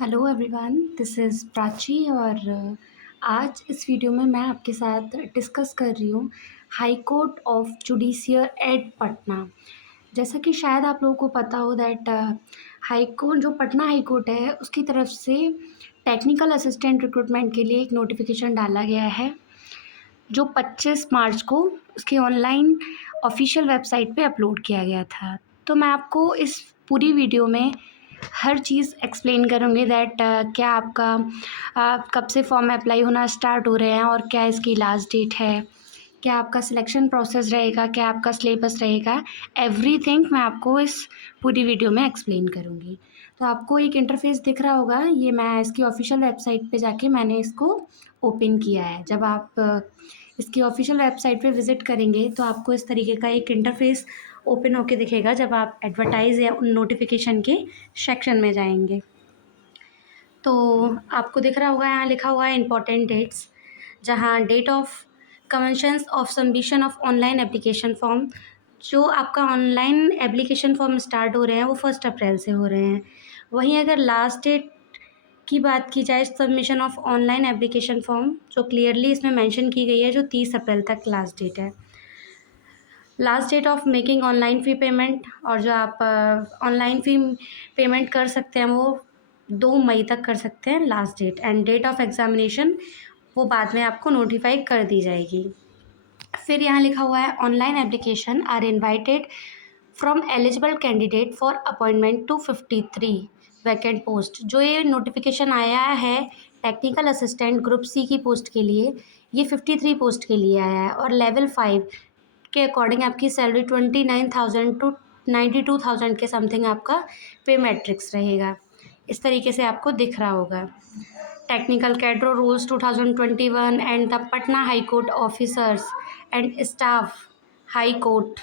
Hello everyone, this is Prachi और आज इस वीडियो में मैं आपके साथ डिस्कस कर रही हूँ high court of judicial at Patna. जैसा कि शायद आप लोगों को पता हो दैट हाई कोर्ट जो पटना हाई कोर्ट है उसकी तरफ से टेक्निकल असिस्टेंट रिक्रूटमेंट के लिए एक नोटिफिकेशन डाला गया है जो 25 मार्च को उसकी ऑनलाइन ऑफिशियल वेबसाइट पे अपलोड किया गया था। तो मैं आपको इस पूरी वीडियो में हर चीज़ एक्सप्लेन करूँगी दैट क्या आपका कब से फॉर्म अप्लाई होना स्टार्ट हो रहे हैं और क्या इसकी लास्ट डेट है, क्या आपका सिलेक्शन प्रोसेस रहेगा, क्या आपका सिलेबस रहेगा, एवरीथिंग मैं आपको इस पूरी वीडियो में एक्सप्लेन करूँगी। तो आपको एक इंटरफेस दिख रहा होगा, ये मैं इसकी ऑफिशियल वेबसाइट पे जाके मैंने इसको ओपन किया है। जब आप इसकी ऑफिशियल वेबसाइट पे विज़िट करेंगे तो आपको इस तरीके का एक इंटरफेस ओपन होके दिखेगा जब आप एडवर्टाइज़ या उन नोटिफिकेशन के सेक्शन में जाएंगे। तो आपको दिख रहा होगा यहाँ लिखा हुआ है इंपॉर्टेंट डेट्स, जहाँ date of commencement of submission of online application form, जो आपका ऑनलाइन एप्लीकेशन फॉर्म स्टार्ट हो रहे हैं वो 1 अप्रैल से हो रहे हैं। वहीं अगर लास्ट डेट की बात की जाए submission of online application form, जो क्लियरली इसमें मेंशन की गई है, जो 30 अप्रैल तक लास्ट डेट है। Last date of making online fee payment, और जो आप ऑनलाइन फ़ी पेमेंट कर सकते हैं वो 2 मई तक कर सकते हैं last date. End date of examination वो बाद में आपको नोटिफाई कर दी जाएगी। फिर यहाँ लिखा हुआ है online application are invited from eligible candidate for appointment to 53 vacant post. जो ये नोटिफिकेशन आया है टेक्निकल असिस्टेंट ग्रुप सी की पोस्ट के लिए, ये 53 पोस्ट के लिए आया है और लेवल 5 के अकॉर्डिंग आपकी सैलरी 29,000 टू 92,000 के समथिंग आपका पे मैट्रिक्स रहेगा। इस तरीके से आपको दिख रहा होगा। Technical cadre rules 2021 and the Patna high court officers and staff high court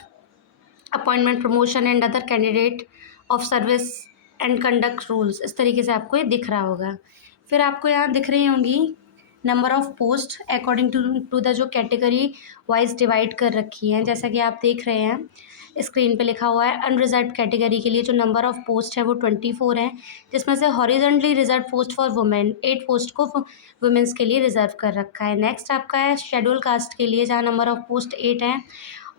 appointment promotion and other candidate of service and conduct rules, इस तरीके से आपको ये दिख रहा होगा। फिर आपको यहाँ दिख रही होंगी number of post according to the जो कैटेगरी वाइज डिवाइड कर रखी हैं। जैसा कि आप देख रहे हैं स्क्रीन पे लिखा हुआ है अनरिजर्व कैटेगरी के लिए जो नंबर ऑफ पोस्ट है वो 24 है, जिसमें से horizontally reserve post for women 8 post को वुमेंस के लिए रिजर्व कर रखा है। नेक्स्ट आपका है शेड्यूल कास्ट के लिए, जहाँ नंबर ऑफ पोस्ट 8 हैं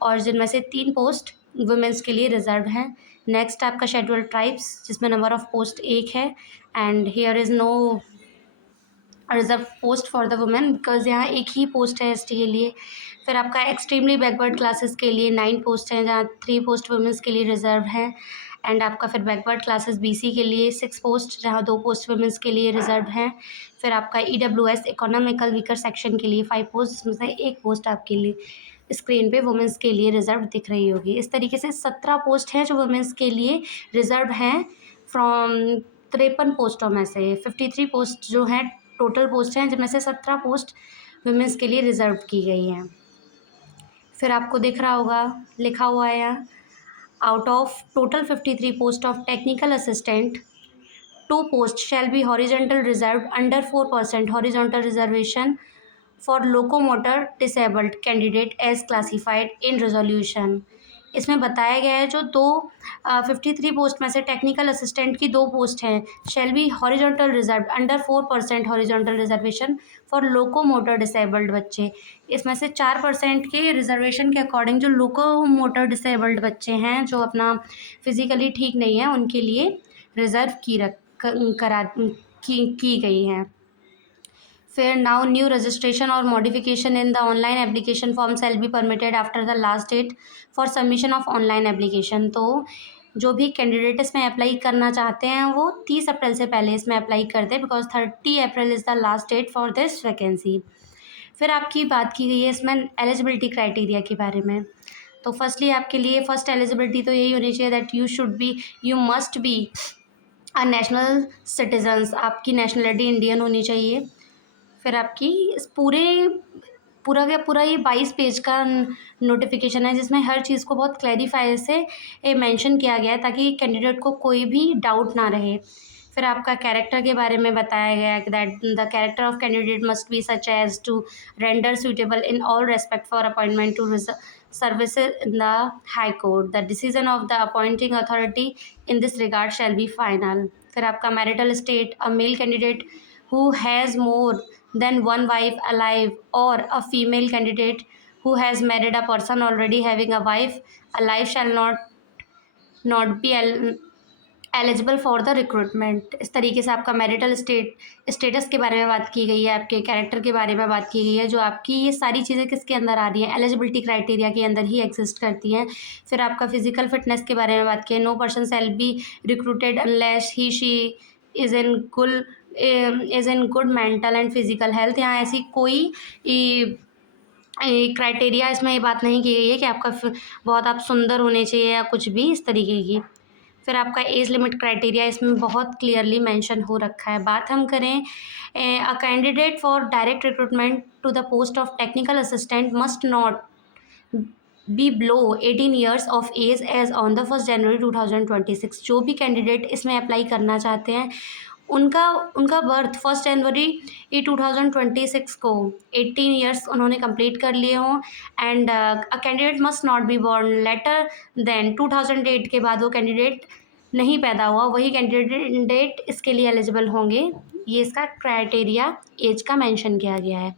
और जिनमें से 3 पोस्ट वुमेंस के लिए रिजर्व हैं। नेक्स्ट आपका शेड्यूल ट्राइब्स, जिसमें नंबर ऑफ पोस्ट 1 है and here is no reserve post for the women because यहाँ एक ही पोस्ट है एसटी के लिए। फिर आपका एक्सट्रीमली बैकवर्ड क्लासेस के लिए 9 पोस्ट हैं, जहाँ 3 पोस्ट वुमेंस के लिए रिजर्व हैं। एंड आपका फिर बैकवर्ड क्लासेस बीसी के लिए 6 पोस्ट, जहाँ 2 पोस्ट वुमेंस के लिए रिजर्व हैं। फिर आपका ईडब्ल्यूएस इकोनॉमिकल वीकर सेक्शन के लिए 5 पोस्ट, जिसमें से 1 पोस्ट आपके लिए स्क्रीन पे वुमेंस के लिए रिजर्व दिख रही होगी। इस तरीके से 17 पोस्ट हैं जो वुमेंस के लिए रिजर्व हैं फ्रॉम 53 पोस्टों में से। 53 पोस्ट जो हैं टोटल पोस्ट हैं, जिनमें से 17 पोस्ट वुमेंस के लिए रिजर्व की गई हैं। फिर आपको दिख रहा होगा लिखा हुआ है यहाँ out of total 53 post of technical assistant 2 post shall be horizontal reserve under 4% horizontal reservation for locomotor disabled candidate as classified in resolution. इसमें बताया गया है जो 53 पोस्ट में से टेक्निकल असिस्टेंट की 2 पोस्ट हैं शैल be horizontal reserve under 4% horizontal reservation for locomotor disabled बच्चे। इसमें से 4% के रिजर्वेशन के अकॉर्डिंग जो लोकोमोटर डिसेबल्ड बच्चे हैं जो अपना फिजिकली ठीक नहीं है उनके लिए रिजर्व की गई हैं। फिर नाउ न्यू रजिस्ट्रेशन और modification in the online application form shall be permitted after the last date for submission of online application. तो जो भी कैंडिडेट इसमें अप्लाई करना चाहते हैं वो 30 अप्रैल से पहले इसमें अप्लाई कर दें because 30 April is the last date for this vacancy. फिर आपकी बात की गई है इसमें एलिजिबिलिटी क्राइटेरिया के बारे में। तो फर्स्टली आपके लिए फर्स्ट एलिजिबिलिटी तो यही होनी चाहिए that you must be a national citizens, आपकी नेशनलिटी इंडियन होनी चाहिए। फिर आपकी इस पूरा का पूरा ये 22 पेज का नोटिफिकेशन है जिसमें हर चीज़ को बहुत क्लैरिफाई से मेंशन किया गया है ताकि कैंडिडेट को कोई भी डाउट ना रहे। फिर आपका कैरेक्टर के बारे में बताया गया है कि that the character of candidate must be such as to render suitable in all respect for appointment to services in the High Court. The decision of the appointing authority in this regard shall be final. फिर आपका marital state, a male candidate who has more than one wife alive, or a female candidate who has married a person already having a wife alive shall not be eligible for the recruitment. इस तरीके से आपका marital status के बारे में बात की गई है, आपके कैरेक्टर के बारे में बात की गई है, जो आपकी ये सारी चीज़ें किसके अंदर आ रही हैं, एलिजिबिलिटी क्राइटेरिया के अंदर ही एग्जिस्ट करती हैं। फिर आपका फिजिकल फिटनेस के बारे में बात की है, no person shall be recruited unless he she is in good mental and physical health. यहाँ ऐसी कोई क्राइटेरिया इसमें ये बात नहीं की गई है कि आपका बहुत आप सुंदर होने चाहिए या कुछ भी इस तरीके की। फिर आपका एज लिमिट क्राइटेरिया इसमें बहुत क्लियरली मेंशन हो रखा है। बात हम करें, a candidate for direct recruitment to the post of technical assistant must not be below 18 years of age as on the 1 January 2026। जो भी कैंडिडेट इसमें अप्लाई करना चाहते हैं उनका उनका बर्थ 1 जनवरी 2026 को 18 ईयर्स उन्होंने कंप्लीट कर लिए हों, and a candidate must not be born later than 2008 के बाद वो कैंडिडेट नहीं पैदा हुआ, वही कैंडिडेट इसके लिए एलिजिबल होंगे। ये इसका क्राइटेरिया एज का मेंशन किया गया है।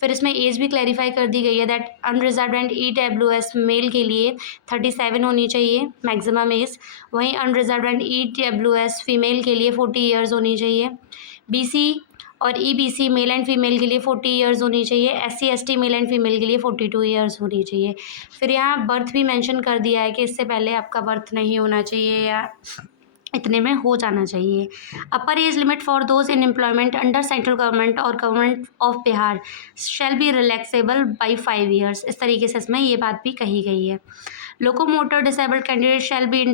फिर इसमें एज भी क्लैरिफाई कर दी गई है that unreserved and EWS male के लिए 37 होनी चाहिए मैक्सिमम एज, वहीं अनरिजर्व्ड एंड EWS फीमेल के लिए 40 ईयर्स होनी चाहिए। BC और EBC मेल एंड फीमेल के लिए 40 ईयर्स होनी चाहिए। SC ST male and female के लिए 42 ईयर्स होनी चाहिए। फिर यहाँ बर्थ भी मेंशन कर दिया है कि इससे पहले आपका बर्थ नहीं होना चाहिए या इतने में हो जाना चाहिए। Upper age limit for those in employment under central government और government of Bihar shall be relaxable by 5 years. इस तरीके से इसमें ये बात भी कही गई है। Locomotor disabled candidate shall be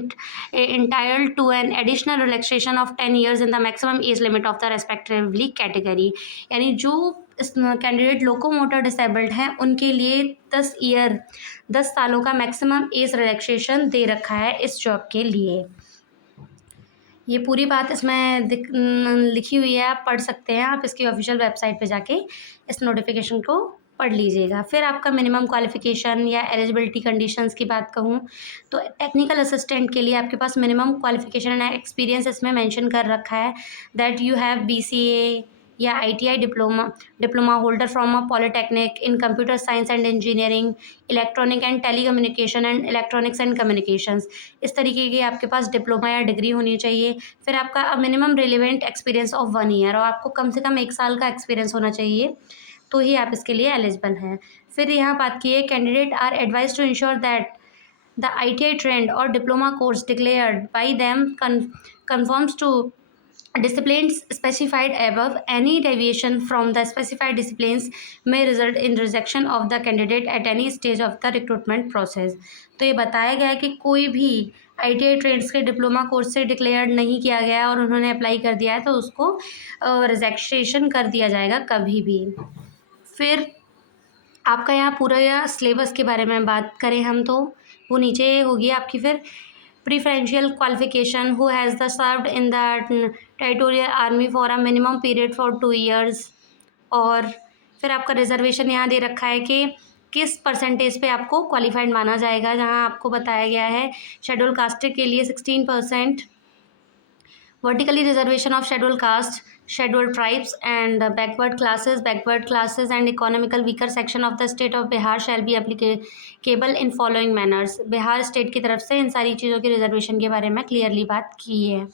entitled to an additional relaxation of 10 years in the maximum age limit of the respectively category। यानी जो कैंडिडेट लोकोमोटर डिसेबल्ड हैं उनके लिए 10 सालों का मैक्सिमम एज रिलैक्सेशन दे रखा है इस जॉब के लिए। ये पूरी बात इसमें लिखी हुई है, आप पढ़ सकते हैं, आप इसकी ऑफिशियल वेबसाइट पे जाके इस नोटिफिकेशन को पढ़ लीजिएगा। फिर आपका मिनिमम क्वालिफिकेशन या एलिजिबिलिटी कंडीशंस की बात कहूँ तो टेक्निकल असिस्टेंट के लिए आपके पास मिनिमम क्वालिफिकेशन एंड एक्सपीरियंस इसमें मेंशन कर रखा है दैट यू हैव BCA या ITI diploma holder from a polytechnic in computer science and engineering, electronic and telecommunication and electronics and communications. इस तरीके की आपके पास डिप्लोमा या डिग्री होनी चाहिए। फिर आपका minimum relevant experience of 1 year, और आपको कम से कम 1 साल का एक्सपीरियंस होना चाहिए तो ही आप इसके लिए एलिजिबल हैं। फिर यहाँ बात की है, candidate are advise to ensure that the ITI trained or diploma course declared by them conforms to disciplines specified above. Any deviation from the specified disciplines may result in rejection of the candidate at any stage of the recruitment process। तो ये बताया गया है कि कोई भी ITI trades के diploma course से डिक्लेयर नहीं किया गया और उन्होंने अप्लाई कर दिया है तो उसको रिजेक्शन कर दिया जाएगा कभी भी। फिर आपका यहाँ पूरा या सिलेबस के बारे में बात करें हम तो वो नीचे होगी आपकी। फिर preferential qualification who has the served in the territorial army for a minimum period for 2 years. और फिर आपका रिजर्वेशन यहाँ दे रखा है कि किस परसेंटेज पे आपको क्वालिफाइड माना जाएगा, जहाँ आपको बताया गया है शेड्यूल कास्ट के लिए 16%, vertically reservation of scheduled caste, scheduled tribes and backward classes and economical weaker section of the state of Bihar shall be applicable in following manners। Bihar state की तरफ से इन सारी चीज़ों की रिजर्वेशन के बारे में क्लियरली बात की है।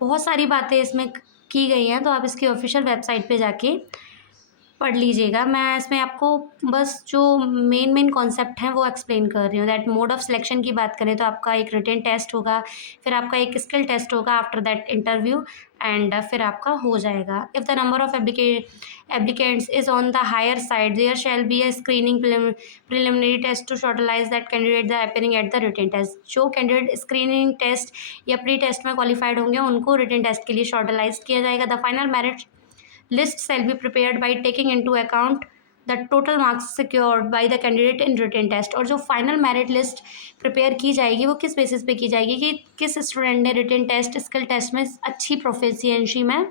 बहुत सारी बातें इसमें की गई हैं तो आप इसकी ऑफिशियल वेबसाइट पे जाके पढ़ लीजिएगा। मैं इसमें आपको बस जो मेन कॉन्सेप्ट हैं वो एक्सप्लेन कर रही हूँ। दैट मोड ऑफ सिलेक्शन की बात करें तो आपका एक रिटन टेस्ट होगा, फिर आपका एक स्किल टेस्ट होगा आफ्टर दैट इंटरव्यू, एंड फिर आपका हो जाएगा। If the number of applicants is on the higher side there shall be a screening preliminary test to shortlist that candidate the appearing at the written test. जो candidate screening test या pre test में qualified होंगे उनको written test के लिए shortlist किया जाएगा। The final merit list shall be prepared by taking into account the total marks secured by the candidate in written test। और जो फाइनल मेरिट लिस्ट प्रिपेयर की जाएगी वो किस बेसिस पे की जाएगी कि किस स्टूडेंट ने रिटन टेस्ट स्किल टेस्ट में अच्छी प्रोफिशिएंसी में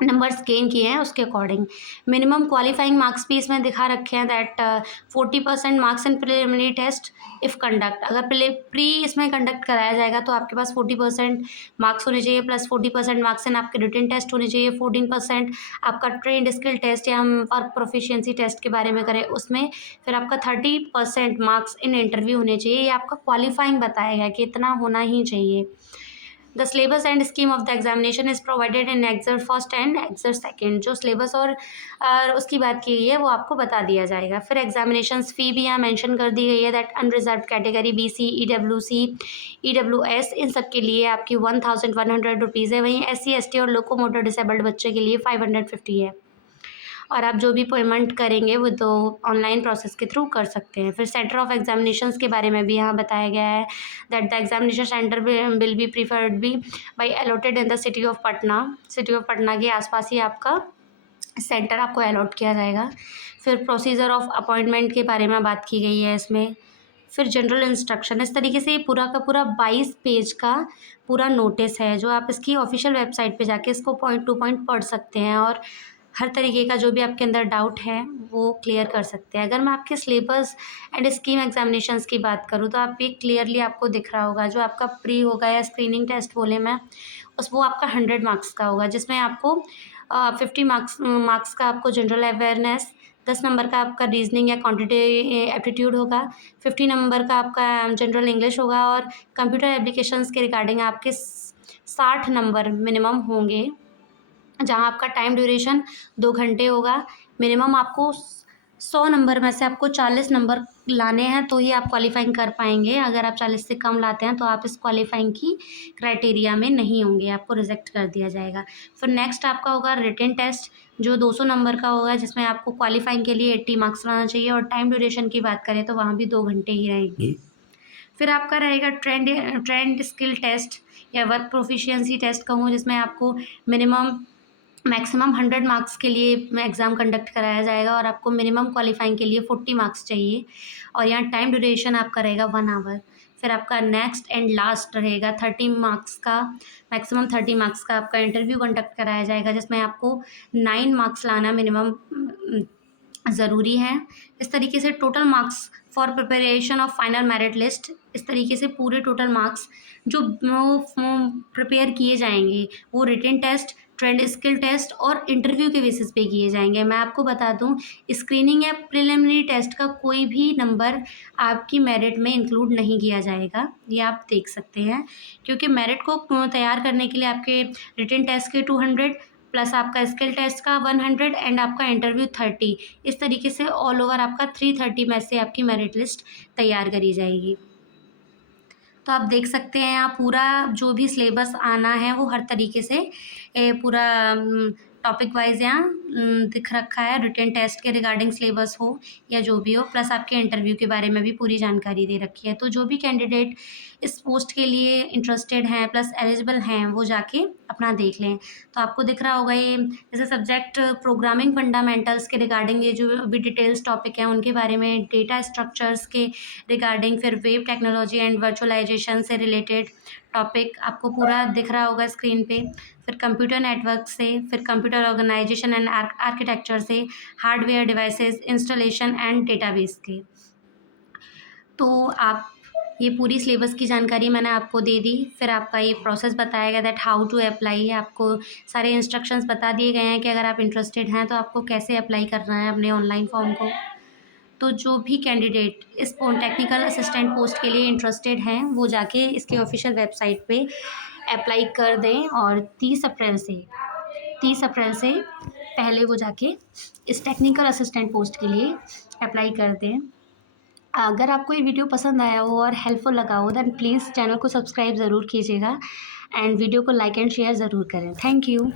नंबर्स गेन किए हैं उसके अकॉर्डिंग। मिनिमम क्वालिफाइंग मार्क्स भी इसमें दिखा रखे हैं that 40% marks in preliminary test if conduct. अगर प्री इसमें कंडक्ट कराया जाएगा तो आपके पास 40% मार्क्स होने चाहिए, प्लस 40% मार्क्स इन आपके रिटन टेस्ट होने चाहिए, 14% आपका ट्रेंड स्किल टेस्ट या हम वर्क प्रोफिशिएंसी टेस्ट के बारे में करें उसमें, फिर आपका 30% मार्क्स इन इंटरव्यू होने चाहिए। ये आपका क्वालिफाइंग बताएगा कि इतना होना ही चाहिए। The syllabus and scheme of the examination is provided in annexure first and annexure second. जो सिलेबस और उसकी बात की गई है वो आपको बता दिया जाएगा। फिर एग्जामिनेशन फ़ी भी यहाँ मेंशन कर दी गई है that unreserve category BC, EWC, EWS इन सब के लिए आपकी 1100 रुपीज़ है। वहीं SC, ST और लोकोमोटर डिसेबल्ड बच्चे के लिए 550 है। और आप जो भी पेमेंट करेंगे वो तो ऑनलाइन प्रोसेस के थ्रू कर सकते हैं। फिर सेंटर ऑफ एग्जामिनेशंस के बारे में भी यहाँ बताया गया है that the examination centre will be preferred be by allotted in the city of Patna. City of Patna के आसपास ही आपका सेंटर आपको अलॉट किया जाएगा। फिर प्रोसीजर ऑफ अपॉइंटमेंट के बारे में बात की गई है इसमें। फिर जनरल इंस्ट्रक्शन, इस तरीके से ये पूरा का पूरा 22 पेज का पूरा नोटिस है जो आप इसकी ऑफिशियल वेबसाइट पे जाके इसको पॉइंट टू पॉइंट पढ़ सकते हैं और हर तरीके का जो भी आपके अंदर डाउट है वो क्लियर कर सकते हैं। अगर मैं आपके सिलेबस एंड स्कीम एग्जामिनेशंस की बात करूँ तो आप ये क्लियरली आपको दिख रहा होगा। जो आपका प्री होगा या स्क्रीनिंग टेस्ट बोले मैं, वो आपका 100 मार्क्स का होगा जिसमें आपको 50 मार्क्स का आपको जनरल अवेयरनेस, 10 नंबर का आपका रीजनिंग या क्वांटिटी एप्टीट्यूड होगा, 50 नंबर का आपका जनरल इंग्लिश होगा और कंप्यूटर एप्लीकेशंस के रिगार्डिंग आपके 60 नंबर मिनिमम होंगे, जहाँ आपका टाइम ड्यूरेशन 2 घंटे होगा। मिनिमम आपको 100 नंबर में से आपको 40 नंबर लाने हैं तो ही आप क्वालिफाइंग कर पाएंगे। अगर आप 40 से कम लाते हैं तो आप इस क्वालिफाइंग की क्राइटेरिया में नहीं होंगे, आपको रिजेक्ट कर दिया जाएगा। फिर नेक्स्ट आपका होगा रिटन टेस्ट जो 200 नंबर का होगा जिसमें आपको क्वालिफाइंग के लिए 80 मार्क्स लाना चाहिए और टाइम ड्यूरेशन की बात करें तो वहाँ भी 2 घंटे ही रहेंगे। फिर आपका रहेगा ट्रेंड स्किल टेस्ट या वर्क प्रोफिशिएंसी टेस्ट कहूँ, जिसमें आपको मैक्सिमम 100 मार्क्स के लिए एग्ज़ाम कंडक्ट कराया जाएगा और आपको मिनिमम क्वालिफाइंग के लिए 40 मार्क्स चाहिए और यहाँ टाइम ड्यूरेशन आपका रहेगा 1 आवर। फिर आपका नेक्स्ट एंड लास्ट रहेगा 30 मार्क्स का, मैक्सिमम 30 मार्क्स का आपका इंटरव्यू कंडक्ट कराया जाएगा जिसमें आपको 9 मार्क्स लाना मिनिमम ज़रूरी है। इस तरीके से total marks for preparation of final merit list, इस तरीके से पूरे टोटल मार्क्स जो प्रिपेयर किए जाएंगे वो written test, trained skill test और इंटरव्यू के बेसिस पे किए जाएंगे। मैं आपको बता दूं स्क्रीनिंग या प्रिलिमिनरी टेस्ट का कोई भी नंबर आपकी मेरिट में इंक्लूड नहीं किया जाएगा, ये आप देख सकते हैं, क्योंकि मेरिट को तैयार करने के लिए आपके रिटन टेस्ट के 200 प्लस आपका स्किल टेस्ट का 100 एंड आपका इंटरव्यू 30, इस तरीके से ऑल ओवर आपका 330 में से आपकी मेरिट लिस्ट तैयार करी जाएगी। तो आप देख सकते हैं यहाँ पूरा जो भी सिलेबस आना है वो हर तरीके से पूरा टॉपिक वाइज यहाँ दिख रखा है। रिटन टेस्ट के रिगार्डिंग सिलेबस हो या जो भी हो, प्लस आपके इंटरव्यू के बारे में भी पूरी जानकारी दे रखी है। तो जो भी कैंडिडेट इस पोस्ट के लिए इंटरेस्टेड हैं प्लस एलिजिबल हैं वो जाके अपना देख लें। तो आपको दिख रहा होगा ये जैसे सब्जेक्ट प्रोग्रामिंग फंडामेंटल्स के रिगार्डिंग ये जो भी डिटेल्स टॉपिक हैं उनके बारे में, डेटा स्ट्रक्चर्स के रिगार्डिंग, फिर वेब टेक्नोलॉजी एंड वर्चुअलाइजेशन से रिलेटेड टॉपिक आपको पूरा दिख रहा होगा स्क्रीन पे। फिर कंप्यूटर नेटवर्क से, फिर कंप्यूटर ऑर्गेनाइजेशन एंड आर्किटेक्चर से, hardware devices installation and database के। तो आप ये पूरी सिलेबस की जानकारी मैंने आपको दे दी। फिर आपका ये प्रोसेस बताया गया दैट हाउ टू अप्लाई, आपको सारे इंस्ट्रक्शंस बता दिए गए हैं कि अगर आप इंटरेस्टेड हैं तो आपको कैसे अप्लाई करना है अपने ऑनलाइन फॉर्म को। तो जो भी कैंडिडेट इस टेक्निकल असिस्टेंट पोस्ट के लिए इंटरेस्टेड हैं वो जाके इसके ऑफिशियल वेबसाइट पे अप्लाई कर दें और 30 अप्रैल से पहले वो जाके इस टेक्निकल असिस्टेंट पोस्ट के लिए अप्लाई कर दें। अगर आपको ये वीडियो पसंद आया हो और हेल्पफुल लगा हो देन प्लीज़ चैनल को सब्सक्राइब ज़रूर कीजिएगा एंड वीडियो को लाइक एंड शेयर ज़रूर करें। Thank you.